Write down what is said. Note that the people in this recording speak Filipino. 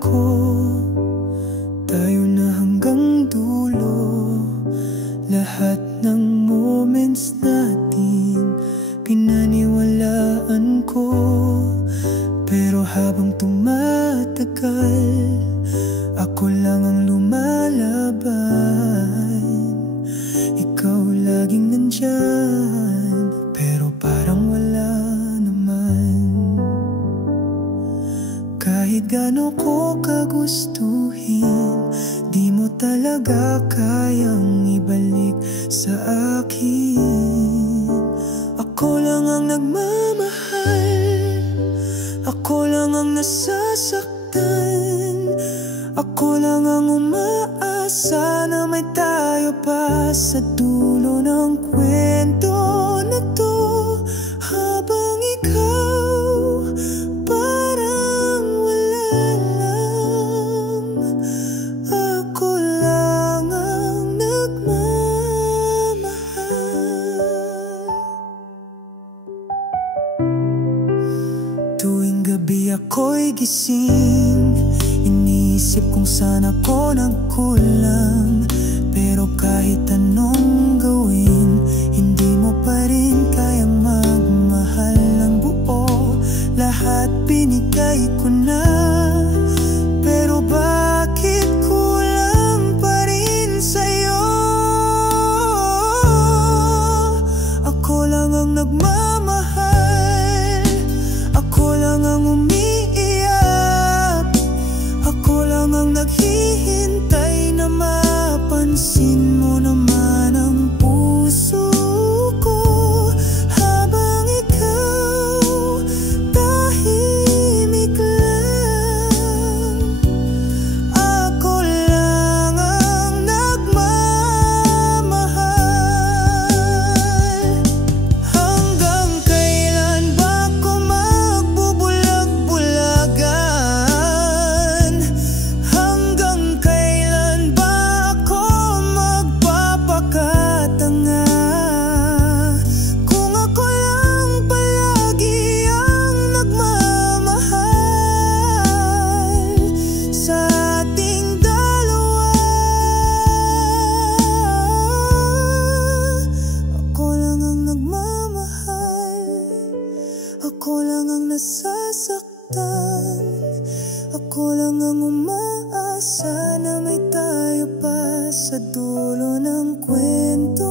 ko, tayo na hanggang dulo. Lahat ng moments natin pinaniwalaan ko, pero habang tumatagal, ako lang ang lumalaban. Ikaw laging nandyan, pero parang wala naman. Kahit gaano ko kagustuhin, di mo talaga kayang ibalik sa akin. Ako lang ang nagmamahal, ako lang ang nasasaktan, ako lang ang umaasa na may tayo pa sa dulo ng kwento na to. Habang ikaw parang wala lang, ako lang ang nagmamahal. Tuwing gabi ako'y gising, iniisip kung saan ako nagkulang. Pero kahit anong gawin, hindi mo pa rin kayang magmahal ng buo. Lahat binigay ko na, pero bakit kulang pa rin sa'yo? Ako lang ang nagmamahal, ako lang ang umiiyak, ako lang ang naghihintay na mapansin mo naman ang puso ko. Habang ikaw tahimik lang, ako lang ang nagmamahal. Hanggang kailan ba ako magbubulag-bulagan? Hanggang kailan ba ako magpapakatanga? Kung ako lang palagi ang nagmamahal sa ating dalawa. Ako lang ang nagmamahal, ako lang ang nasasaktan, ako lang ang umaasa na may tayo pa sa dulo ng kwento